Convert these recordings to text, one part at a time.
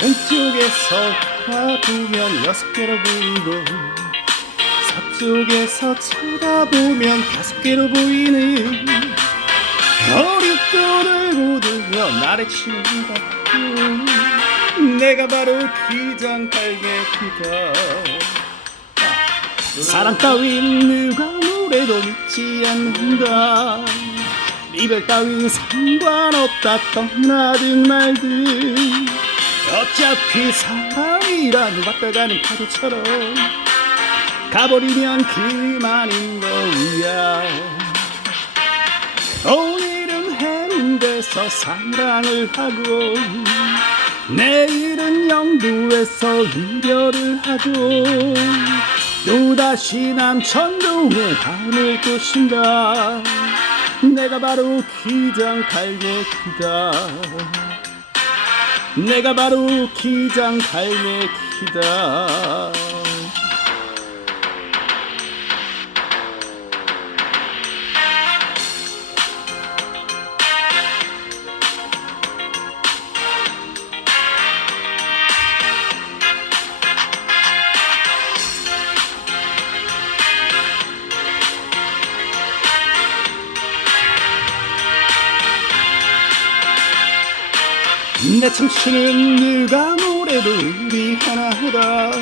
왼쪽에서 쳐다보면 여섯 개로 보이고 서쪽에서 쳐다보면 다섯 개로 보이는 어릿돈을 모두며 나를 치는 것 같고 내가 바로 기장갈매기다 사랑 따윈 누가 뭐래도 믿지 않는다. 이별 따윈 상관없다. 떠나든 말든 어차피 사람이란 왔다 가는 파도처럼 가버리면 그만인 거야. 오늘은 해운대에서 사랑을 하고 내일은 영도에서 이별을 하고 또다시 남천동에 밤을 꼬신다. 내가 바로 기장갈매기다 내가 바로 기장 갈매기다 내 청춘은 누가 뭐래도 우리 하나다.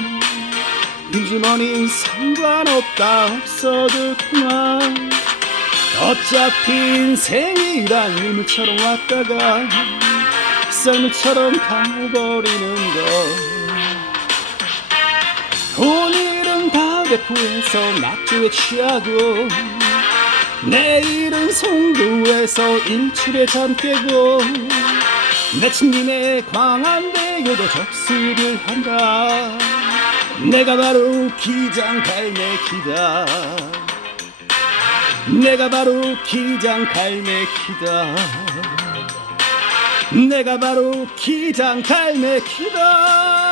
빈주머니 상관없다 없어도 그만 어차피 인생이란 이물처럼 왔다가 썰물처럼 가버리는 것 오늘은 다대포에서 낙주에 취하고 내일은 송도에서 일출에 잠 깨고 내 친구네 광안대교도 접수를 한다. 내가 바로 기장 갈매기다. 내가 바로 기장 갈매기다. 내가 바로 기장 갈매기다